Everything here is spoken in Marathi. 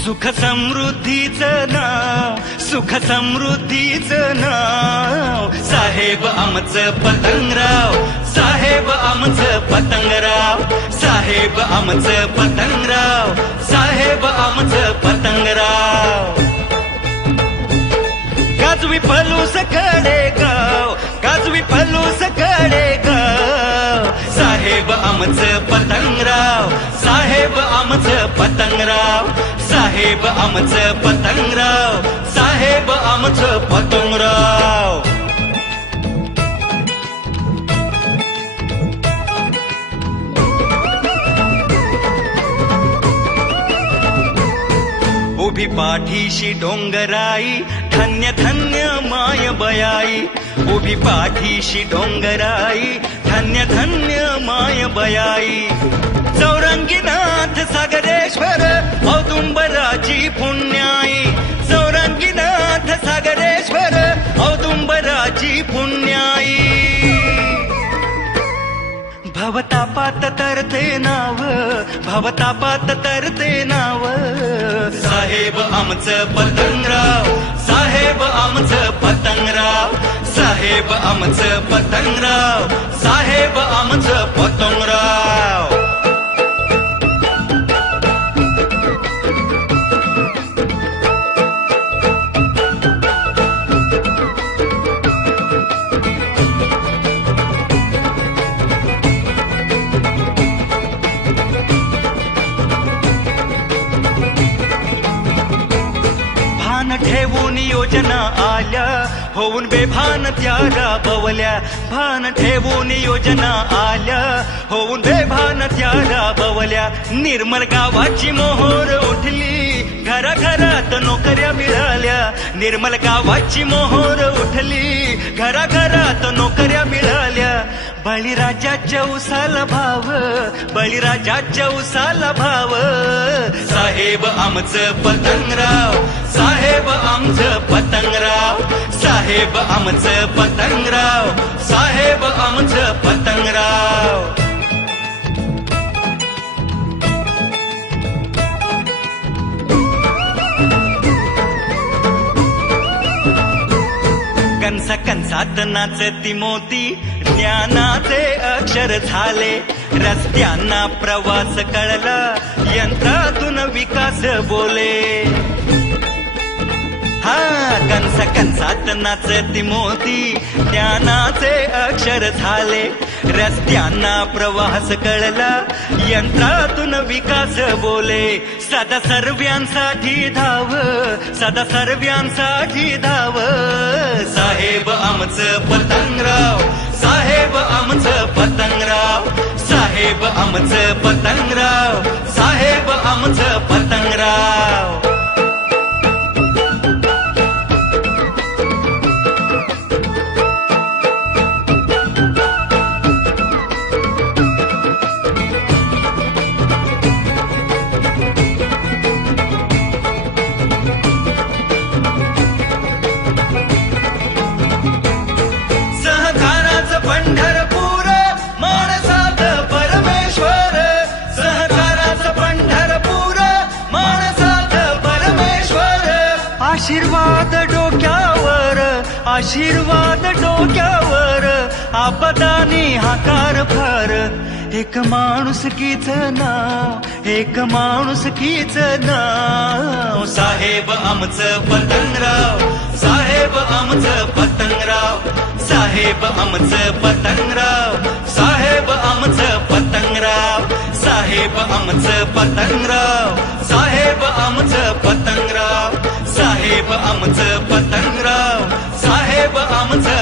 सुख समृद्धीचं नाव, सुख समृद्धीचं नाव, साहेब आमचं पतंगराव, साहेब आमचं पतंगराव, साहेब आमचं पतंगराव, साहेब आमचं पतंगराव. गाजवी पलूस कडेगाव, गाजवी पलूस कडेगाव, साहेब आमचं पतंगराव, साहेब आमचं पतंगराव, साहेब आमचं पतंगराव, साहेब आमचं पतंगराव. उभी पाठीशी डोंगराई, धन्य धन्य माय बयाई, उभी पाठीशी डोंगराई, धन्य धन्य माय बयाई. चौरंगीनाथ सागरेश्वर औदुंबराची पुण्याई, चौरंगीनाथ सागरेश्वर औदुंबराची पुण्याई. भवतापात तरते नाव, भवतापात तरते नाव, साहेब आमचं पतंगराव, साहेब आमचं पतंगराव, साहेब आमचं पतंगराव, साहेब आमचं पतंगराव. ठेवून योजना आल्या, होऊन बेभान त्या राबवल्या, भान ठेवून योजना आल्या, होऊन बेभान त्या राबवल्या. निर्मल गावाची मोहोर उठली, घराघरात नोकऱ्या मिळाल्या, निर्मल गावाची मोहोर उठली, घराघरात नोकऱ्या मिळाल्या. बळीराजाच्या उसाला भाव, बळीराजाच्या उसाला भाव, साहेब आमचं पतंगराव, साहेब आमचं पतंगराव, साहेब आमचं पतंगराव, साहेब आमचं पतंगराव. कंसा कंसात नाचती मोती, ज्ञानाचे अक्षर झाले, रस्त्यांना प्रवास कळला, यंत्रातून विकास बोले. हा कंसा कंसात नाचती मोती, ज्ञानाचे अक्षर झाले, रस्त्यांना प्रवास कळला, यंत्रातून विकास बोले. सदा सर्व्यांसाठी धाव, सदा सर्व्यांसाठी धाव, साहेब आमचं पतंगराव, साहेब आमचं पतंगराव, साहेब आमचं पतंगराव, साहेब आमचं पतंगराव. पंढरपूर माणसात परमेश्वर, सहकाराचं पंढरपूर माणसात परमेश्वर. आशीर्वाद डोक्यावर, आशीर्वाद डोक्यावर, आपदानी हाकार फार. एक माणुसकीचं नाव, एक माणुसकीचं नाव, साहेब आमचं पतंगराव, साहेब आमचं पतंगराव, साहेब आमचं पतंगराव, साहेब आमचं पतंगराव, साहेब आमचं पतंगराव, साहेब आमचं पतंगराव, साहेब आमचं पतंगराव, साहेब आमचं